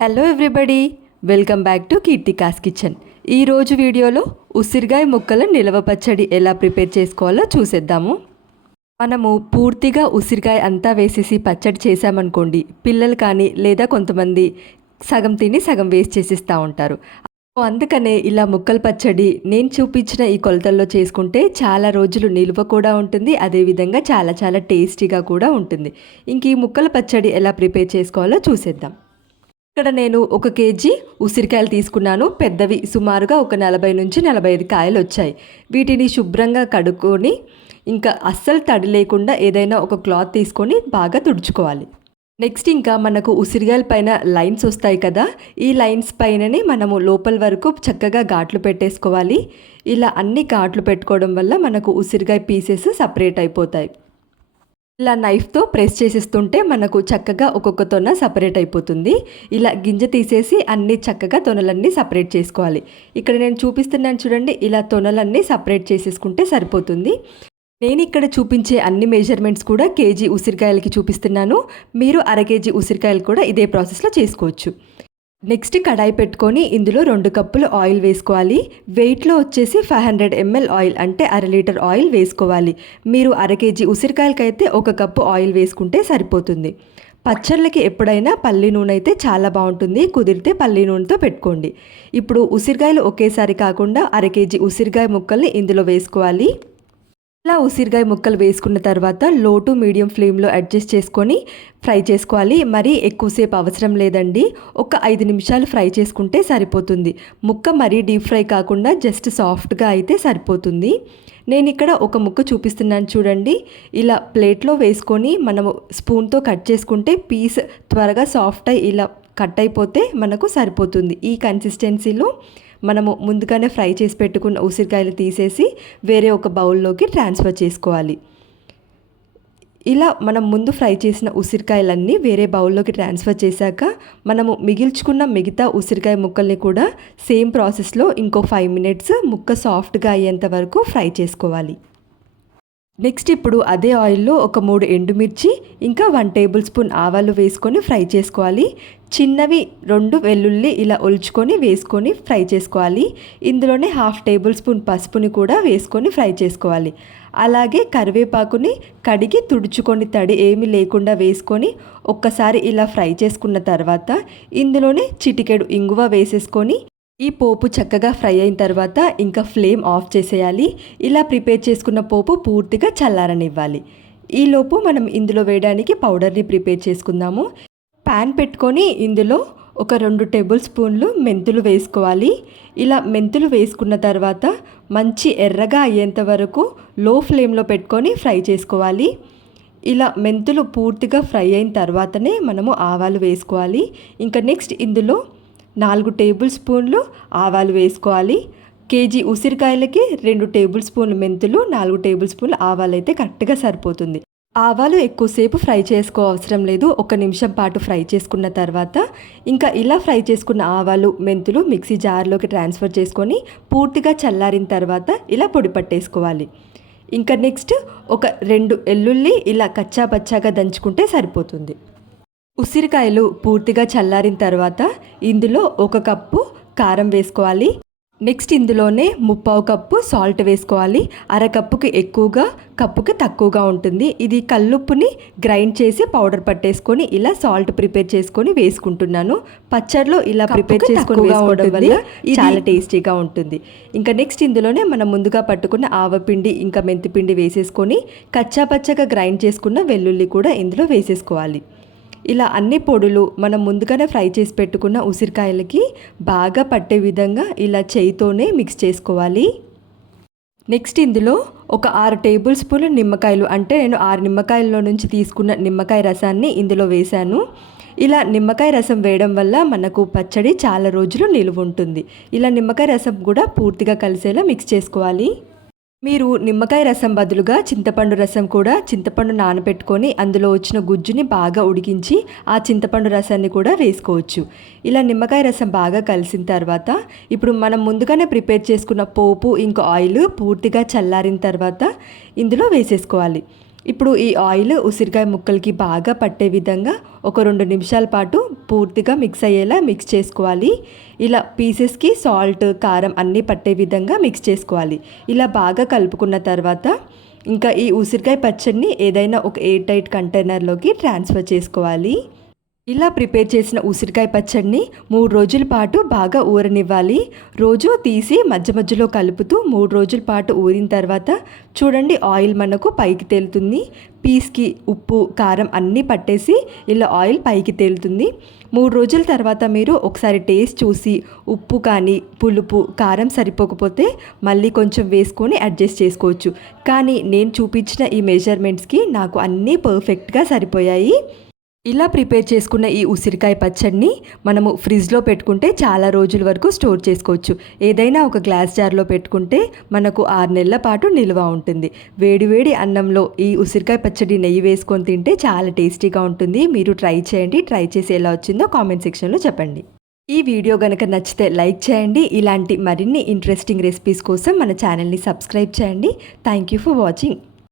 Hello everybody welcome back to Keerthika's kitchen ఈరోజు వీడియోలో ఉసిరిగాయ ముక్కల నిలవ పచ్చడి ఎలా ప్రిపేర్ చేసుకోవాలో చూసేద్దాము. మనము పూర్తిగా ఉసిరికాయ అంతా వేసేసి పచ్చడి చేసామనుకోండి పిల్లలు కానీ లేదా కొంతమంది సగం తిని సగం వేస్ట్ చేసిస్తూ ఉంటారు. అందుకనే ఇలా ముక్కల పచ్చడి నేను చూపించిన ఈ కొలతల్లో చేసుకుంటే చాలా రోజులు నిల్వ కూడా ఉంటుంది అదేవిధంగా చాలా చాలా టేస్టీగా కూడా ఉంటుంది. ఇంక ఈ ముక్కల పచ్చడి ఎలా ప్రిపేర్ చేసుకోవాలో చూసేద్దాం. ఇక్కడ నేను ఒక కేజీ ఉసిరికాయలు తీసుకున్నాను. పెద్దవి సుమారుగా ఒక నలభై నుంచి నలభై ఐదు కాయలు వచ్చాయి. వీటిని శుభ్రంగా కడుక్కొని ఇంకా అస్సలు తడి లేకుండా ఏదైనా ఒక క్లాత్ తీసుకొని బాగా తుడుచుకోవాలి. నెక్స్ట్ ఇంకా మనకు ఉసిరిగాయల పైన లైన్స్ వస్తాయి కదా ఈ లైన్స్ పైననే మనము లోపల వరకు చక్కగా ఘాట్లు పెట్టేసుకోవాలి. ఇలా అన్ని ఘాట్లు పెట్టుకోవడం వల్ల మనకు ఉసిరిగాయ పీసెస్ సపరేట్ అయిపోతాయి. ఇలా నైఫ్తో ప్రెస్ చేసేస్తుంటే మనకు చక్కగా ఒక్కొక్క తొన సపరేట్ అయిపోతుంది. ఇలా గింజ తీసేసి అన్ని చక్కగా తొనలన్నీ సపరేట్ చేసుకోవాలి. ఇక్కడ నేను చూపిస్తున్నాను చూడండి ఇలా తొనలన్నీ సపరేట్ చేసేసుకుంటే సరిపోతుంది. నేను ఇక్కడ చూపించే అన్ని మెజర్మెంట్స్ కూడా కేజీ ఉసిరికాయలకి చూపిస్తున్నాను. మీరు అర కేజీ ఉసిరికాయలు కూడా ఇదే ప్రాసెస్లో చేసుకోవచ్చు. నెక్స్ట్ కడాయి పెట్టుకొని ఇందులో రెండు కప్పులు ఆయిల్ వేసుకోవాలి. వెయిట్లో వచ్చేసి ఫైవ్ హండ్రెడ్ ఎంఎల్ ఆయిల్ అంటే అర లీటర్ ఆయిల్ వేసుకోవాలి. మీరు అర కేజీ ఉసిరికాయలకైతే ఒక కప్పు ఆయిల్ వేసుకుంటే సరిపోతుంది. పచ్చళ్ళకి ఎప్పుడైనా పల్లి నూనె అయితే చాలా బాగుంటుంది. కుదిరితే పల్లి నూనెతో పెట్టుకోండి. ఇప్పుడు ఉసిరికాయలు ఒకేసారి కాకుండా అర కేజీ ఉసిరికాయ ముక్కల్ని ఇందులో వేసుకోవాలి. ఇలా ఉసిరికాయ ముక్కలు వేసుకున్న తర్వాత లో టు మీడియం ఫ్లేమ్లో అడ్జస్ట్ చేసుకొని ఫ్రై చేసుకోవాలి. మరీ ఎక్కువసేపు అవసరం లేదండి. ఒక ఐదు నిమిషాలు ఫ్రై చేసుకుంటే సరిపోతుంది. ముక్క మరీ డీప్ ఫ్రై కాకుండా జస్ట్ సాఫ్ట్గా అయితే సరిపోతుంది. నేను ఇక్కడ ఒక ముక్క చూపిస్తున్నాను చూడండి. ఇలా ప్లేట్లో వేసుకొని మనము స్పూన్తో కట్ చేసుకుంటే పీస్ త్వరగా సాఫ్ట్ అయి ఇలా కట్ అయిపోతే మనకు సరిపోతుంది. ఈ కన్సిస్టెన్సీలో మనము ముందుగానే ఫ్రై చేసి పెట్టుకున్న ఉసిరికాయలు తీసేసి వేరే ఒక బౌల్లోకి ట్రాన్స్ఫర్ చేసుకోవాలి. ఇలా మనం ముందు ఫ్రై చేసిన ఉసిరికాయలన్నీ వేరే బౌల్లోకి ట్రాన్స్ఫర్ చేశాక మనము మిగిల్చుకున్న మిగతా ఉసిరికాయ ముక్కల్ని కూడా సేమ్ ప్రాసెస్లో ఇంకో ఫైవ్ మినిట్స్ ముక్క సాఫ్ట్గా అయ్యేంత వరకు ఫ్రై చేసుకోవాలి. నెక్స్ట్ ఇప్పుడు అదే ఆయిల్లో ఒక మూడు ఎండుమిర్చి ఇంకా వన్ టేబుల్ స్పూన్ ఆవాలు వేసుకొని ఫ్రై చేసుకోవాలి. చిన్నవి రెండు వెల్లుల్లి ఇలా ఒలుచుకొని వేసుకొని ఫ్రై చేసుకోవాలి. ఇందులోనే హాఫ్ టేబుల్ స్పూన్ పసుపుని కూడా వేసుకొని ఫ్రై చేసుకోవాలి. అలాగే కరివేపాకుని కడిగి తుడుచుకొని తడి ఏమీ లేకుండా వేసుకొని ఒక్కసారి ఇలా ఫ్రై చేసుకున్న తర్వాత ఇందులోనే చిటికెడు ఇంగువ వేసేసుకొని ఈ పోపు చక్కగా ఫ్రై అయిన తర్వాత ఇంకా ఫ్లేమ్ ఆఫ్ చేసేయాలి. ఇలా ప్రిపేర్ చేసుకున్న పోపు పూర్తిగా చల్లారనివ్వాలి. ఈలోపు మనం ఇందులో వేయడానికి పౌడర్ని ప్రిపేర్ చేసుకుందాము. ప్యాన్ పెట్టుకొని ఇందులో ఒక రెండు టేబుల్ స్పూన్లు మెంతులు వేసుకోవాలి. ఇలా మెంతులు వేసుకున్న తర్వాత మంచి ఎర్రగా అయ్యేంత వరకు లో ఫ్లేమ్లో పెట్టుకొని ఫ్రై చేసుకోవాలి. ఇలా మెంతులు పూర్తిగా ఫ్రై అయిన తర్వాతనే మనము ఆవాలు వేసుకోవాలి. ఇంకా నెక్స్ట్ ఇందులో నాలుగు టేబుల్ స్పూన్లు ఆవాలు వేసుకోవాలి. కేజీ ఉసిరికాయలకి రెండు టేబుల్ స్పూన్లు మెంతులు నాలుగు టేబుల్ స్పూన్లు ఆవాలు అయితే కరెక్ట్గా సరిపోతుంది. ఆవాలు ఎక్కువసేపు ఫ్రై చేసుకో అవసరం లేదు. ఒక నిమిషం పాటు ఫ్రై చేసుకున్న తర్వాత ఇంకా ఇలా ఫ్రై చేసుకున్న ఆవాలు మెంతులు మిక్సీ జార్లోకి ట్రాన్స్ఫర్ చేసుకొని పూర్తిగా చల్లారిన తర్వాత ఇలా పొడి పట్టేసుకోవాలి. ఇంకా నెక్స్ట్ ఒక రెండు ఎల్లుల్లి ఇలా కచ్చాపచ్చాగా దంచుకుంటే సరిపోతుంది. ఉసిరికాయలు పూర్తిగా చల్లారిన తర్వాత ఇందులో ఒక కప్పు కారం వేసుకోవాలి. నెక్స్ట్ ఇందులోనే ముప్పావు కప్పు సాల్ట్ వేసుకోవాలి. అరకప్పుకి ఎక్కువగా కప్పుకి తక్కువగా ఉంటుంది. ఇది కల్లుప్పుని గ్రైండ్ చేసి పౌడర్ పట్టేసుకొని ఇలా సాల్ట్ ప్రిపేర్ చేసుకొని వేసుకుంటున్నాను. పచ్చడిలో ఇలా ప్రిపేర్ చేసుకొని వేసుకోవడం వల్ల చాలా టేస్టీగా ఉంటుంది. ఇంకా నెక్స్ట్ ఇందులోనే మనం ముందుగా పట్టుకున్న ఆవపిండి ఇంకా మెంతిపిండి వేసేసుకొని కచ్చా పచ్చగా గ్రైండ్ చేసుకున్న వెల్లుల్లి కూడా ఇందులో వేసేసుకోవాలి. ఇలా అన్ని పొడులు మనం ముందుగానే ఫ్రై చేసి పెట్టుకున్న ఉసిరికాయలకి బాగా పట్టే విధంగా ఇలా చేయితోనే మిక్స్ చేసుకోవాలి. నెక్స్ట్ ఇందులో ఒక ఆరు టేబుల్ స్పూన్లు నిమ్మకాయలు అంటే నేను ఆరు నిమ్మకాయల్లో నుంచి తీసుకున్న నిమ్మకాయ రసాన్ని ఇందులో వేశాను. ఇలా నిమ్మకాయ రసం వేయడం వల్ల మనకు పచ్చడి చాలా రోజులు నిలువ ఉంటుంది ఇలా నిమ్మకాయ రసం కూడా పూర్తిగా కలిసేలా మిక్స్ చేసుకోవాలి. మీరు నిమ్మకాయ రసం బదులుగా చింతపండు రసం కూడా చింతపండు నానబెట్టుకొని అందులో వచ్చిన గుజ్జుని బాగా ఉడికించి ఆ చింతపండు రసాన్ని కూడా వేసుకోవచ్చు. ఇలా నిమ్మకాయ రసం బాగా కలిసిన తర్వాత ఇప్పుడు మనం ముందుగానే ప్రిపేర్ చేసుకున్న పోపు ఇంకా ఆయిల్ పూర్తిగా చల్లారిన తర్వాత ఇందులో వేసేసుకోవాలి. ఇప్పుడు ఈ ఆయిల్ ఉసిరికాయ ముక్కలకి బాగా పట్టే విధంగా ఒక రెండు నిమిషాల పాటు పూర్తిగా మిక్స్ అయ్యేలా మిక్స్ చేసుకోవాలి. ఇలా పీసెస్కి సాల్ట్ కారం అన్నీ పట్టే విధంగా మిక్స్ చేసుకోవాలి. ఇలా బాగా కలుపుకున్న తర్వాత ఇంకా ఈ ఉసిరికాయ పచ్చడిని ఏదైనా ఒక ఎయిర్ టైట్ కంటైనర్లోకి ట్రాన్స్ఫర్ చేసుకోవాలి. ఇలా ప్రిపేర్ చేసిన ఉసిరికాయ పచ్చడిని మూడు రోజుల పాటు బాగా ఊరనివ్వాలి. రోజు తీసి మధ్య మధ్యలో కలుపుతూ మూడు రోజుల పాటు ఊరిన తర్వాత చూడండి ఆయిల్ మనకు పైకి తేలుతుంది. పీస్కి ఉప్పు కారం అన్నీ పట్టేసి ఇలా ఆయిల్ పైకి తేలుతుంది. మూడు రోజుల తర్వాత మీరు ఒకసారి టేస్ట్ చూసి ఉప్పు కానీ పులుపు కారం సరిపోకపోతే మళ్ళీ కొంచెం వేసుకొని అడ్జస్ట్ చేసుకోవచ్చు. కానీ నేను చూపించిన ఈ మెజర్మెంట్స్కి నాకు అన్నీ పర్ఫెక్ట్గా సరిపోయాయి. ఇలా ప్రిపేర్ చేసుకున్న ఈ ఉసిరికాయ పచ్చడిని మనము ఫ్రిడ్జ్లో పెట్టుకుంటే చాలా రోజుల వరకు స్టోర్ చేసుకోవచ్చు. ఏదైనా ఒక గ్లాస్ జార్లో పెట్టుకుంటే మనకు ఆరు నెలల పాటు నిల్వ ఉంటుంది. వేడివేడి అన్నంలో ఈ ఉసిరికాయ పచ్చడి నెయ్యి వేసుకొని తింటే చాలా టేస్టీగా ఉంటుంది. మీరు ట్రై చేయండి. ట్రై చేసి ఎలా వచ్చిందో కామెంట్ సెక్షన్లో చెప్పండి. ఈ వీడియో కనుక నచ్చితే లైక్ చేయండి. ఇలాంటి మరిన్ని ఇంట్రెస్టింగ్ రెసిపీస్ కోసం మన ఛానల్ని సబ్స్క్రైబ్ చేయండి. Thank you for watching.